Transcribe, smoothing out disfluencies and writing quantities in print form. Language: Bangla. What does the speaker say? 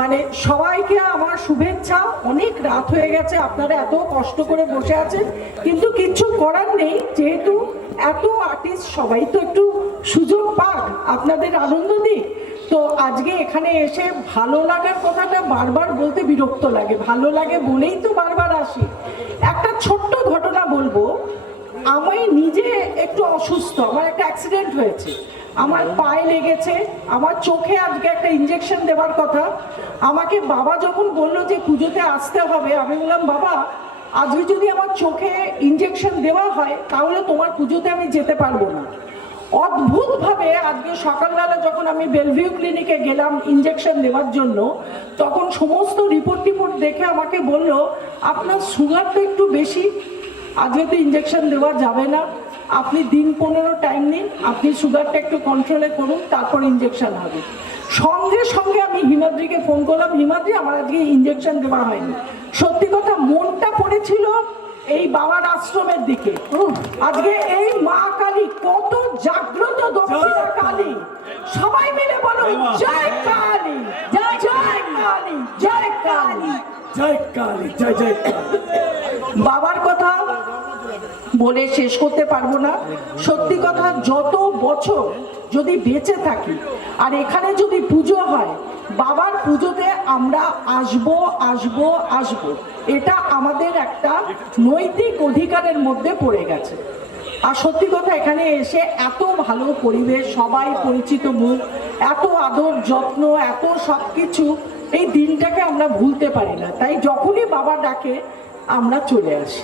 মানে সবাইকে আমার শুভেচ্ছা। অনেক রাত হয়ে গেছে, আপনারা এত কষ্ট করে বসে আছেন, কিন্তু কিচ্ছু করার নেই, যেহেতু এত আর্টিস্ট সবাই তো একটু সুযোগ পাক, আপনাদের আনন্দ দিক। তো আজকে এখানে এসে ভালো লাগার কথাটা বারবার বলতে বিরক্ত লাগে, ভালো লাগে বলেই তো বারবার আসি। একটা ছোট্ট ঘটনা বলবো। আমি নিজে একটু অসুস্থ, আমার একটা অ্যাক্সিডেন্ট হয়েছে, আমার পায়ে লেগেছে, আমার চোখে আজকে একটা ইঞ্জেকশন দেওয়ার কথা। আমাকে বাবা যখন বললো যে পুজোতে আসতে হবে, আমি বললাম বাবা আজকে যদি আমার চোখে ইঞ্জেকশন দেওয়া হয় তাহলে তোমার পুজোতে আমি যেতে পারবো না। অদ্ভুতভাবে আজকে সকালবেলা যখন আমি বেলভিউ ক্লিনিকে গেলাম ইঞ্জেকশন দেওয়ার জন্য, তখন সমস্ত রিপোর্ট দেখে আমাকে বলল আপনার সুগারটা একটু বেশি, আজকে তো ইঞ্জেকশন দেওয়া যাবে না, আপনি দিন 15 টাইম নিন, আপনি সুগারটা একটু কন্ট্রোলে করুন, তারপর ইঞ্জেকশন হবে। সঙ্গে সঙ্গে আমি হিমাদ্রিকে ফোন করলাম, হিমাদ্রি আমার আজকে ইঞ্জেকশন দেওয়া হয়নি। সত্যি কথা মনটা পড়েছিল এই বাবার আশ্রমের দিকে। আজকে এই মা কালী কত জাগ্রত, দক্ষিণা কালী, সবাই মিলে বলো জয় কালী, জয় জয় কালী, জয় কালী, জয় কালী, জয় জয় কালী। বাবার কথা বলে শেষ করতে পারবো না। সত্যি কথা, যত বছর যদি বেঁচে থাকি আর এখানে যদি পুজো হয়, বাবার পুজোতে আমরা আসবো আসবো আসবো, এটা আমাদের একটা নৈতিক অধিকারের মধ্যে পড়ে গেছে। আর সত্যি কথা এখানে এসে এত ভালো পরিবেশ, সবাই পরিচিত মুখ, এত আদর যত্ন, এত সব কিছু, এই দিনটাকে আমরা ভুলতে পারি না। তাই যখনই বাবা ডাকে আমরা চলে আসি।